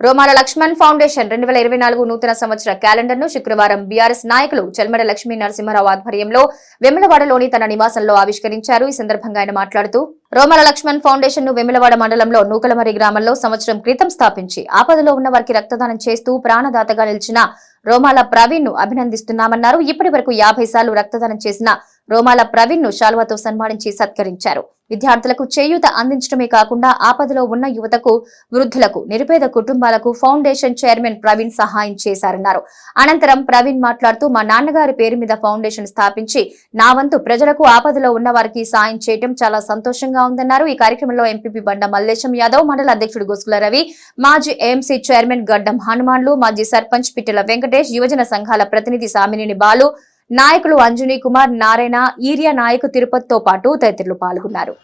రోమాల Laxman foundation రెండు వేల ఇరవై నాలుగు నూతన సంవత్సర క్యాలెండర్ను శుక్రవారం బీఆర్ఎస్ నాయకులు చెల్మడ లక్ష్మీ నరసింహారావు ఆధ్వర్యంలో వెమ్లవాడలోని తన నివాసంలో ఆవిష్కరించారు. ఈ సందర్భంగా ఆయన మాట్లాడుతూ రోమాల లక్ష్మణ్ ఫౌండేషన్ను వెమ్లవాడ మండలంలో నూకలమరి గ్రామంలో సంవత్సరం క్రితం స్థాపించి ఆపదలో ఉన్న వారికి రక్తదానం చేస్తూ ప్రాణదాతగా నిలిచిన రోమాల ప్రవీణ్ను అభినందిస్తున్నామన్నారు. ఇప్పటి వరకు యాభై సార్లు రక్తదానం చేసిన రోమాల ప్రవీణ్ను శాల్వాతో సన్మానించి సత్కరించారు. విద్యార్థులకు చేయూత అందించడమే కాకుండా ఆపదలో ఉన్న యువతకు వృద్ధులకు నిరుపేద కుటుంబాలకు ఫౌండేషన్ చైర్మన్ ప్రవీణ్ సహాయం చేశారన్నారు. అనంతరం ప్రవీణ్ మాట్లాడుతూ మా నాన్నగారి పేరు మీద ఫౌండేషన్ స్థాపించి నా వంతు ప్రజలకు ఆపదలో ఉన్న వారికి సాయం చేయడం చాలా సంతోషంగా ఉందన్నారు. ఈ కార్యక్రమంలో ఎంపీపీ బండ మల్లేశం యాదవ్ మండల అధ్యక్షుడు గుసుల రవి మాజీ ఏఎంసీ చైర్మన్ గడ్డం హనుమాన్లు మాజీ సర్పంచ్ పిట్టెల వెంకటేష్ యువజన సంఘాల ప్రతినిధి సామినేని బాలు నాయకులు అంజనీ కుమార్ నారాయణ ఈరియా నాయకు తిరుపతితో పాటు తదితరులు పాల్గొన్నారు.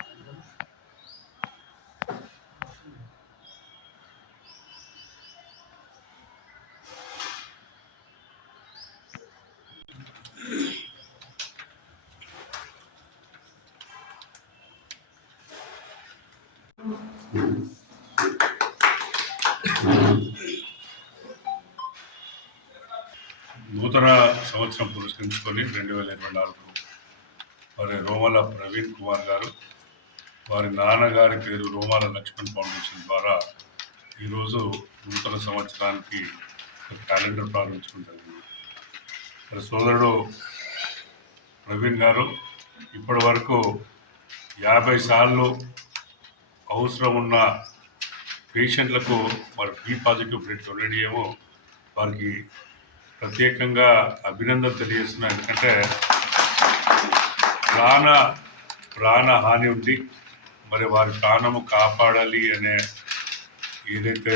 నూతన సంవత్సరం పురస్కరించుకొని రెండు వేల ఇరవై నాలుగు మరి రోమల ప్రవీణ్ కుమార్ గారు వారి నాన్నగారి పేరు రోమాల లక్ష్మణ్ ఫౌండేషన్ ద్వారా ఈరోజు నూతన సంవత్సరానికి ఒక క్యాలెండర్ ప్రారంభించడం జరిగింది. మరి సోదరుడు ప్రవీణ్ గారు ఇప్పటి వరకు యాభై సార్లు అవసరం ఉన్న పేషెంట్లకు మరి బీ పాజిటివ్ బ్లడ్ డొనేట్ చేయము వారికి ప్రత్యేకంగా అభినందన తెలియజేస్తున్నాను ఎందుకంటే ప్రాణ ప్రాణహాని ఉంది. మరి వారి ప్రాణము కాపాడాలి అనే ఏదైతే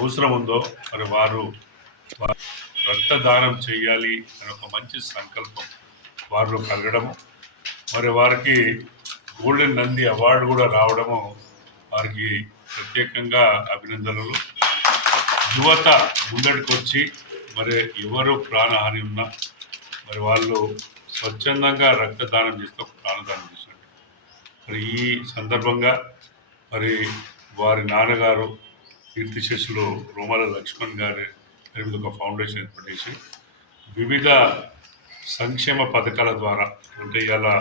అవసరం ఉందో మరి వారు రక్తదానం చేయాలి అనే ఒక మంచి సంకల్పం వారిలో కలగడము. మరి వారికి గోల్డెన్ నంది అవార్డు కూడా రావడము వారికి ప్రత్యేకంగా అభినందనలు. యువత ముందటికి వచ్చి మరి ఎవరు ప్రాణహాని ఉన్నా మరి వాళ్ళు స్వచ్ఛందంగా రక్తదానం చేస్తూ ప్రాణదానం చేసినట్టు మరి ఈ సందర్భంగా మరి వారి నాన్నగారు కీర్తిశేషులు రోమాల లక్ష్మణ్ గారి మీద ఒక ఫౌండేషన్ ఏర్పడేసి వివిధ సంక్షేమ పథకాల ద్వారా అంటే ఇలా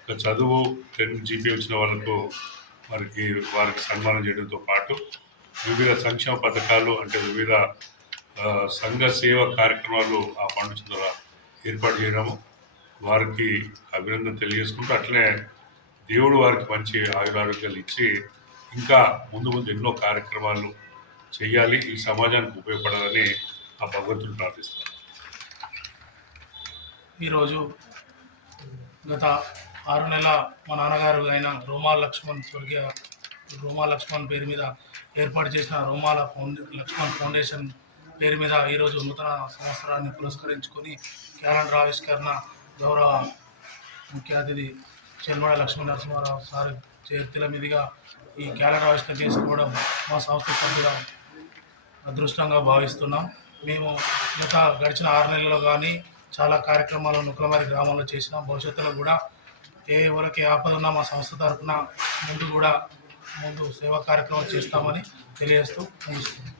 ఒక చదువు టెన్ జీపీ వచ్చిన వాళ్ళకు వారికి వారికి సన్మానం చేయడంతో పాటు వివిధ సంక్షేమ పథకాలు అంటే వివిధ సంఘ సేవ కార్యక్రమాలు ఆ పండుగ ద్వారా ఏర్పాటు చేయడము. వారికి అభినందన తెలియజేసుకుంటూ అట్లనే దేవుడు వారికి మంచి ఆయురారోగ్యాలు ఇచ్చి ఇంకా ముందు ముందు ఎన్నో కార్యక్రమాలు చేయాలి. ఈ సమాజానికి ఉపయోగపడాలని ఆ భగవంతుని ప్రార్థిస్తున్నాను ఈరోజు గత ఆరు నెలల మా నాన్నగారు అయిన రోమాల లక్ష్మణ్ స్వర్గీయ రోమా లక్ష్మణ్ పేరు మీద ఏర్పాటు చేసిన రోమాల ఫౌండే లక్ష్మణ్ ఫౌండేషన్ పేరు మీద ఈరోజు నూతన సంవత్సరాన్ని పురస్కరించుకొని క్యాలెండర్ ఆవిష్కరణ గౌరవ ముఖ్య అతిథి చెల్మడ లక్ష్మీ నరసింహారావు సార్ చేతుల మీదుగా ఈ క్యాలెండర్ ఆవిష్కరణ చేసుకోవడం మా సంస్థ సభ్యుల అదృష్టంగా భావిస్తున్నాం. మేము గత గడిచిన ఆరు నెలల్లో కానీ చాలా కార్యక్రమాలు నుకులమారి గ్రామంలో చేసినాం. భవిష్యత్తులో కూడా ఏ ఎవరికి ఆపద ఉన్నా మా సంస్థ తరఫున ముందు కూడా ముందు సేవా కార్యక్రమాలు చేస్తామని తెలియజేస్తూ ముగిస్తున్నాం.